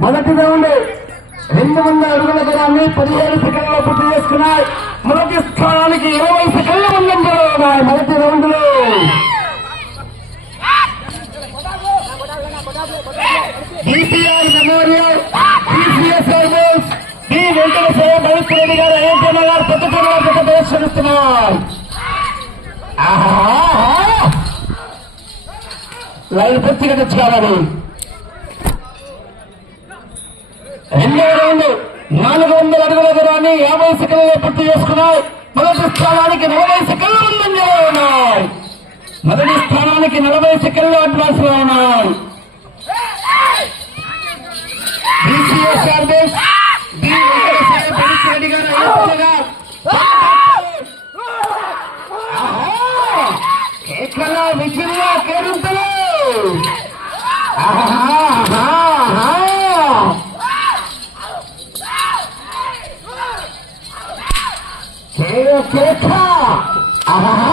మొదటి రౌండ్ రెండు వందల అడుగుల దూరాన్ని పదిహేను సెకండ్లో పూర్తి చేసుకున్నాయి. మొదటి స్థానానికి ఇరవై సెకండ్ల ముందంజలో ఉన్నాయి. ప్రదర్శనిస్తున్నారు లైన్ పూర్తిగా తెచ్చుకోవాలి. రెండో రౌండ్ నాలుగు వందల అడుగుల దూరాన్ని యాభై సెకండ్లో పూర్తి చేసుకున్నాయి. మొదటి స్థానానికి నలభై సెకండ్లు ముందంజలో ఉన్నాయి. మొదటి స్థానానికి నలభై సెకండ్లు అడ్వాన్స్లో ఉన్నాయి. BCS service B Venkateswara Reddy garu అయోధ్యగా ఆహా! కేకల విజయ కేరింతలు ఆహా! ఆహా! ఆహా! కేక కేక ఆహా! మూడవ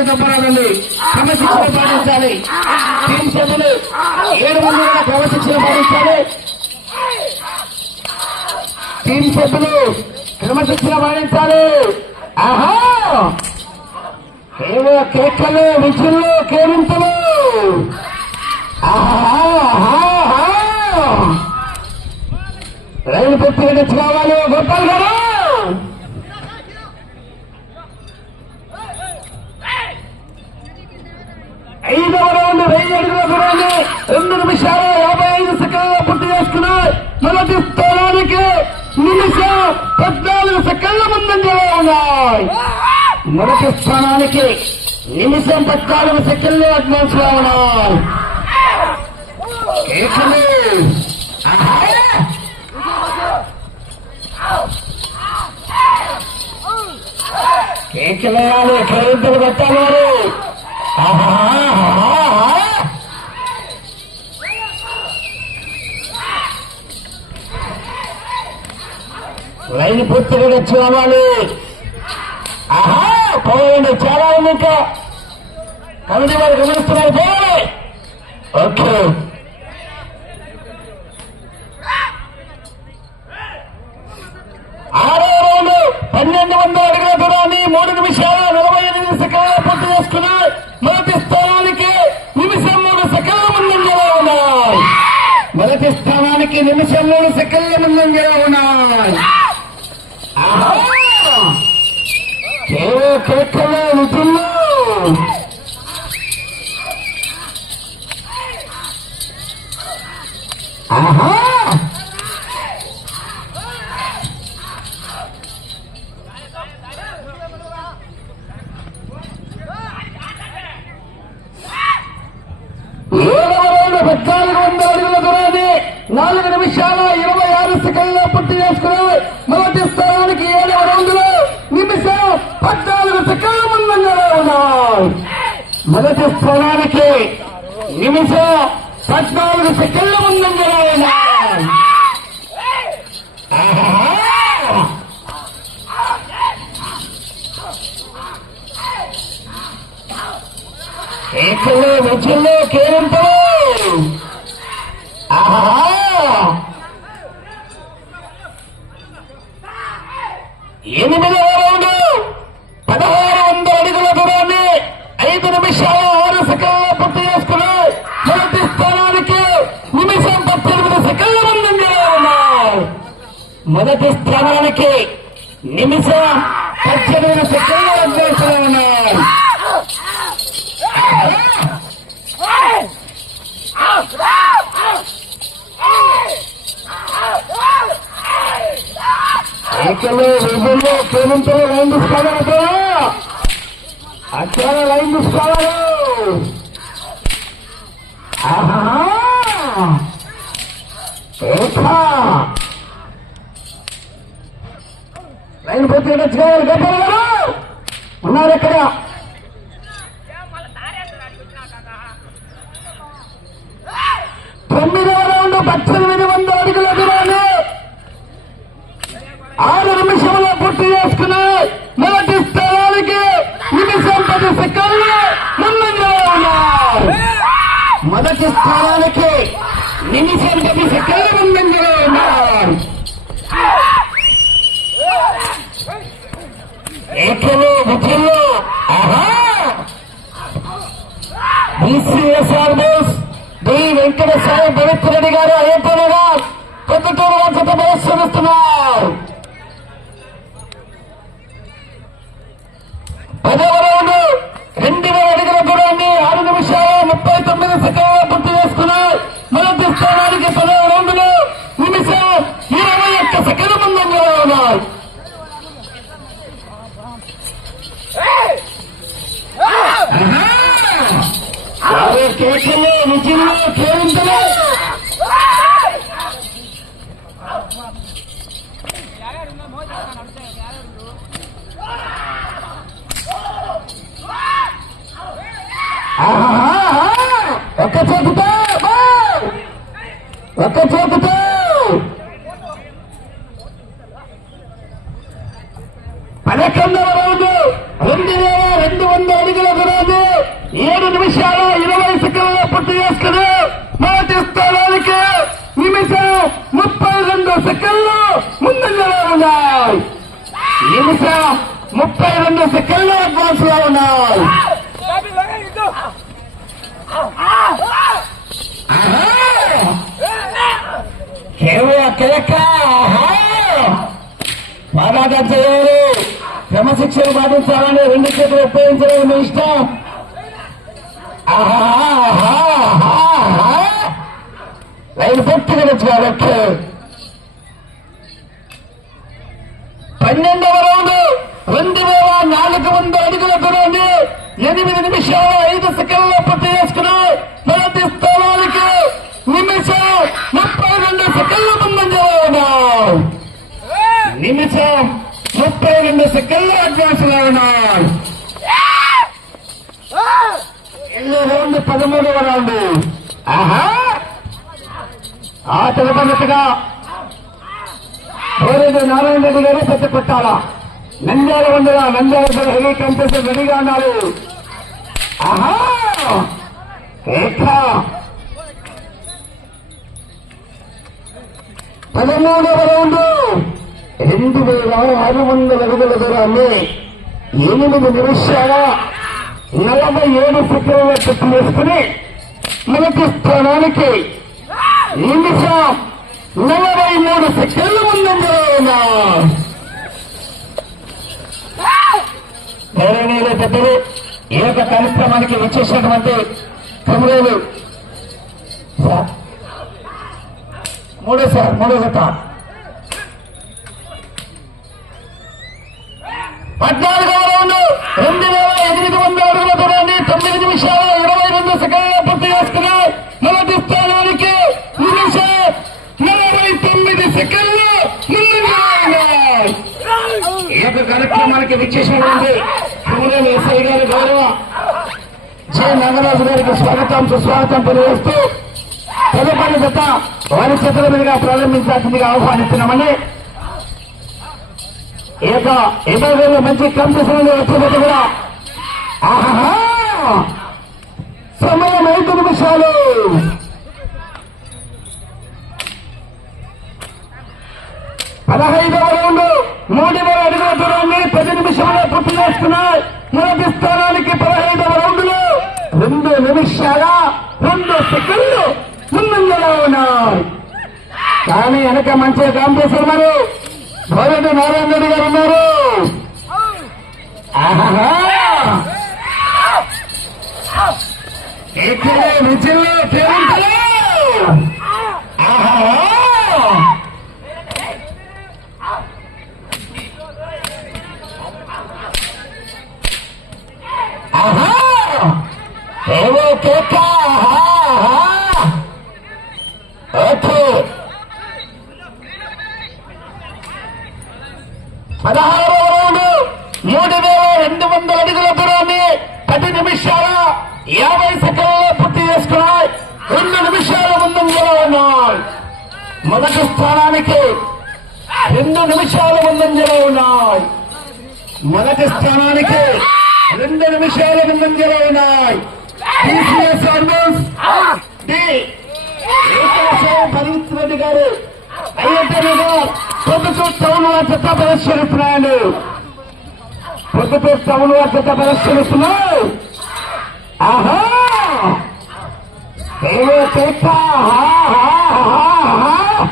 చేయరాదు తప్పరాదండి. క్రమశిక్షణ పాటించాలి. టీం సభ్యులు ఏడు మంది కూడా క్రమశిక్షణ పాటించాలి. టీం సభ్యులు క్రమశిక్షణ పాటించాలి. ఆహా! ఏవో కేకలు విచులు కేరింతలు. రైలు పెట్టి కావాలి. గోపాల్ గారు! రెండు వెయ్యి అడుగుల దూరాన్ని రెండు నిమిషాలు యాభై ఐదు సెకండ్ల పూర్తి చేసుకున్నాయి మొదటి స్థానానికి నిమిషం పద్నాలుగు సెకండ్ల ముందంజలో ఉన్నాయి మొదటి స్థానానికి నిమిషం పద్నాలుగు సెకండ్లు అడ్వాన్స్లో ఉన్నాయి కేకలు. ఆహా! కేకలేయాలి కేరింతలు కొట్టాలి ఆహా! లైన్ పూర్తిగా వచ్చి అవ్వాలి ఆహా పోయండి చాలా ఉంది ఇంకా. కమిటీ వారు గమనిస్తున్నారు. పోవాలి. ఓకే. ఆరో రౌండ్ పన్నెండు వందల అడుగుల దూరాన్ని మూడు నిమిషాల నలభై ఎనిమిది సెకండ్ల పూర్తి చేసుకున్నాయి మొదటి స్థానానికి నిమిషం మూడు సెకండ్ల ముందంజలో ఉన్నారు మొదటి స్థానానికి నిమిషం మూడు సెకండ్ల ముందంజలో ఉన్నాయి. నాలుగు నిమిషాల ఇరవై ఆరు సెకండ్లో పూర్తి చేసుకుని మొదటి స్థానానికి ఏడవ రౌండ్లు నిమిషం పద్నాలుగు సెకండ్ల ముందంజలో ఉన్నాయి మొదటి స్థానానికి నిమిషం పద్నాలుగు సెకండ్ల ముందంజలో ఉన్నాయి ఆహా! కేకలు రుచులు నిమిషాలు ఆరు సెకండ్లు పూర్తి చేసుకున్నాయి మొదటి స్థానానికి నిమిషం పద్దెనిమిది సెకండ్ల ముందంజలో ఉన్నాయి మొదటి స్థానానికి నిమిషం పద్దెనిమిది సెకండ్ల అభ్యాసంలో ఉన్నాయి ఏకలు విధుల్లో లైన్ తీసుకోవాలి అక్కడ లైన్ తీసుకోవాలి ఆహా! ఏకా! రైలు పూర్తిగా తెచ్చుకోవాలి గొప్ప ఉన్నారు ఇక్కడ. ఎట్లలో విజయులు ఆహా! BCSR Bose D Sai Pavitra Reddy garu అయ్యప్పగా Proddatur వంశత ప్రదర్శనిస్తున్నారు పదవ రౌండ్. రెండు వేల అడుగుల దూరాన్ని ఆరు నిమిషాలు ముప్పై తొమ్మిది సెకండ్లు పూర్తి చేసుకున్నారు. మొదటి స్థానానికి పదవ రౌండ్లు నిమిషం ఇరవై ఒక్క సెకండ్ ముందంజలో ఉన్నారు. కేకలు విజయంలో ఒక ఆహాహా! చేతితో బాల్! చేతితో పదకొండవ రోజు రెండు వేల రెండు వందల అడుగుల రోజు ఏడు నిమిషాలు ఇరవై సెకండ్లు పూర్తి చేసుకుని మొదటి స్థానానికి నిమిషం ముప్పై రెండు సెకండ్లు ముందంజలో ఉన్నాయి నిమిషం ముప్పై రెండు సెకండ్లు అడ్వాన్స్లో ఉన్నాయి కిలక ఆహా! చేయాలి. క్రమశిక్షణ పాటించాలని రెండు చేతులు ఉపయోగించడం మీ ఇష్టం. ఆహా! ఆహా! లైన్ పూర్తిగా తెచ్చుకోవాలి. పన్నెండవ రౌండ్. రెండు వేల నాలుగు వందల అడుగుల దూరాన్ని ఎనిమిది నిమిషాల ఐదు సెకండ్ల పూర్తి చేసుకున్నాయి మొదటి స్థానానికి నిమిషం ముప్పై రెండు సెకండ్ల ముందంజలో ఉన్నాయి నిమిషం ముప్పై రెండు సెకండ్ల అడ్వాన్స్లో ఉన్నాయి రౌండ్ పదమూడవ రౌండ్. ఆహా! ఆ పద్ధతిగా ఎవరైతే నారాయణ రెడ్డి గారు పెద్ద కొట్టాలా నంద్యాల వందల నంద్యాల హెవీ కంపెనీ రెడీగా ఉన్నారు. ఆహా! ఏక పదమూడవ రౌండ్. రెండు వేల ఆరు వందల అడుగుల దూరాన్ని ఎనిమిది నిమిషాల నలభై ఏడు సెకండ్ల చెట్టు వేసుకుని మొదటి స్థానానికి నిమిషం నలభై మూడు సెకండ్లు గౌరవనీయులు పెద్దలు ఈ యొక్క కార్యక్రమానికి వచ్చేసినటువంటి ప్రముఖులు మూడో సార్ మూడో జత పద్నాలుగవ రౌండ్ రెండు కార్యక్రమానికి విచ్చేసినటువంటి కుమరేలు ఎస్ఐ గారి గౌరవ జె నాగరాజు గారికి స్వాగతం సుస్వాగతం తెలియజేస్తూ తదుపరి జత వారి చేతుల మీదుగా ప్రారంభించాల్సిందిగా ఆహ్వానిస్తున్నామని ఈ యొక్క ఎమ్మెల్యేలు మంచి కంపెనీ వచ్చేది కూడా ఆహా సమయం ఐదు నిమిషాలు. పదహైదవ రౌండ్. మూడు వేల అడుగుల దూరాన్ని పది నిమిషంలో పూర్తి చేస్తున్నాయి. మొదటి స్థానానికి పదహైదవ రౌండ్ రెండు నిమిషాల రెండు సెకండ్లు ముందంజలో ఉన్నాయి. కానీ వెనక మంచిగా కాంపిటీషన్ మరి. గోరెడ్డి నారాయణ రెడ్డి గారు ఉన్నారు. ఆహాహా కేకలే విజిల్లు కేరింతలు ఆహాహా ఆహా ఏవో కేక ఆహా ఓకే. పదహారవ రౌండ్ మూడు వేల రెండు వందల అడుగుల దూరాన్ని పది నిమిషాల యాభై సెకండ్లలో పూర్తి చేసుకున్నాయి. రెండు నిమిషాల ముందంజలో ఉన్నాయి. మొదటి స్థానానికి రెండు నిమిషాల ముందంజలో ఉన్నాయి. మొదటి స్థానానికి రెండు నిమిషాల ముందంజలో ఉన్నాయి. పవిత్ర రెడ్డి గారు. అయ్యప్పగా పొద్దుటూరు టౌన్ వారి చెత్త పరిష్కరిస్తున్నాయండి పొద్దుటూరు టౌన్ వారి చెత్త పరిష్కరిస్తున్నాయి ఆహా చెత్త ఆహా, ఆహా, ఆహా.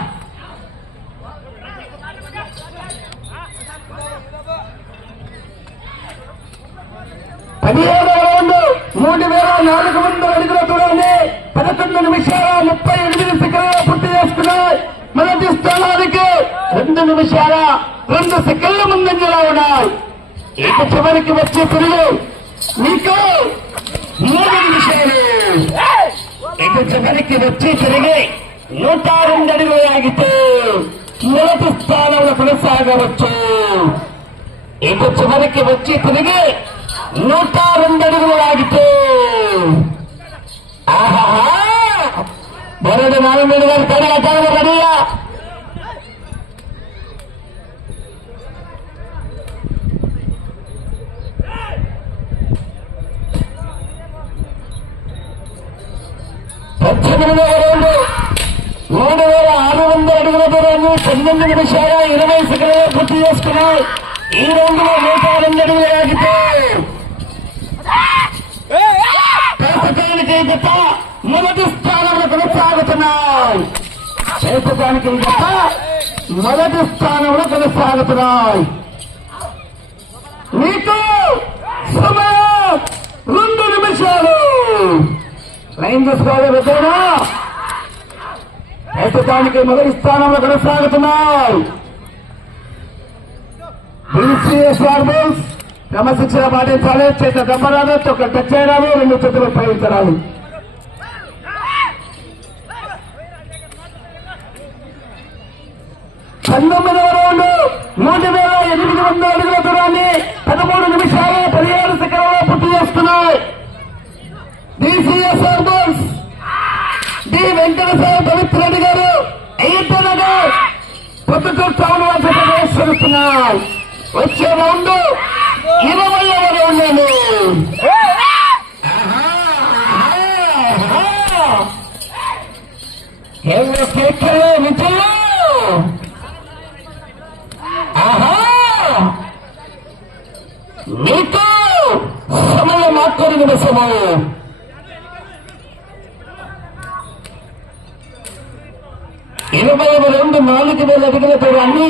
పదిహేడవ రౌండ్ మూడు వేల నాలుగు వందల అడుగుల దూరాన్ని పదకొండు నిమిషాల ముప్పై ఎనిమిది సెకండ్లు పూర్తి చేసుకున్నాయి. మొదటి స్థానానికి రెండు నిమిషాల రెండు సెకండ్ల ముందంజలో ఉన్నాయి. ఇక చివరికి వచ్చే తిరిగి మీకు మూడు నిమిషాలు. ఇక చివరికి వచ్చి తిరిగి నూట రెండు అడుగులు ఆగితే మొదటి స్థానంలో కొనసాగవచ్చు. ఇక చివరికి వచ్చి తిరిగి నూట రెండు అడుగులు లాగితే మరొక నారాయణ గారు కడగటాలు రెడీయా పద్దెనిమిదవ రెండు మూడు వేల ఆరు వందల అడుగుల దూరాన్ని తొమ్మిది నిమిషాల ఇరవై సెకండ్లు పూర్తి చేసుకున్నాయి ఈ రెండు నూట రెండు అడుగులు లాగితే ప్రస్తుతానికి జత మొదటి స్థానంలో కొనసాగుతున్నాయి. ప్రస్తుతానికి జత మొదటి స్థానంలో కొనసాగుతున్నాయి. మీకు సమయం. రెండు నిమిషాలు. లైన్ చూసుకోవాలి పెద్దనా ప్రస్తుతానికి మొదటి స్థానంలో కొనసాగుతున్నాయి. బీసీఎస్ ఫార్మర్స్ క్రమశిక్షణ పాటించాలి చేత దెబ్బరాదు ఒక టచ్ అయినాలి రెండు చేతులు ఉపయోగించాలి పంతొమ్మిదవ రౌండ్ మూడు వేల ఎనిమిది వందల అడుగుల దూరాన్ని పదమూడు నిమిషాలు పదిహేడు సెకండ్లలో పూర్తి చేస్తున్నాయి. BCS farmers D Venkateswara Pavitra Reddy garu Ayyappa Nagar Proddatur town వద్ద ప్రవేశిస్తున్నాయి వచ్చే రౌండ్ ఇరవై రౌండ్ అండి కేంద్ర కేకల్లో విజయం ఆహా! మీకు సమయం మాత్రం నిమిషము ఇరవై రెండు నాలుగు వేల అడుగుల దూరాన్ని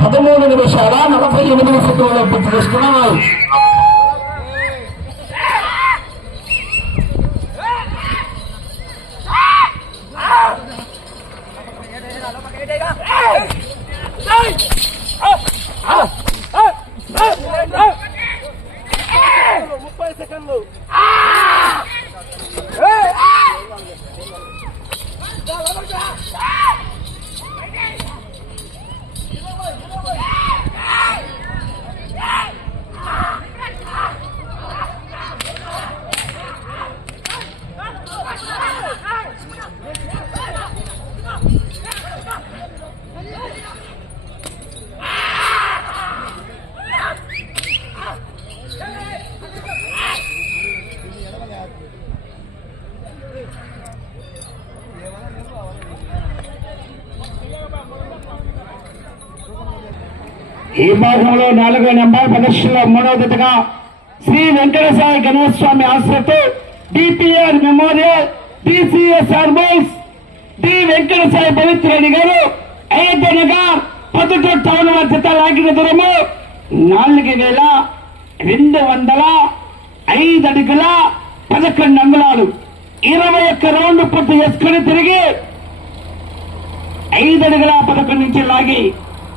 పదమూడు నిమిషాల నలభై ఎనిమిది సెకండ్లలో పూర్తి చేసుకున్నాం విభాగంలో నాలుగో నెంబర్ ప్రదర్శనలో మూడవ జతగా శ్రీ వెంకటేశ్వర గణేశ్వామి ఆశ్రతో డిపిఆర్ మెమోరియల్ టిసిఎస్ ఆర్మల్స్ డి వెంకటేశ్వర పవిత్ర రెడ్డి గారు అయోధ్యనగా పొద్దుటూరు టౌన్ వద్ద లాగిన దూరము నాలుగు వేల రెండు వందల ఐదు అడుగుల పదకొండు అంగుళాలు. ఇరవై ఒక్క రౌండ్ పూర్తి వేసుకుని తిరిగి ఐదు అడుగుల పదకొండు నుంచి లాగి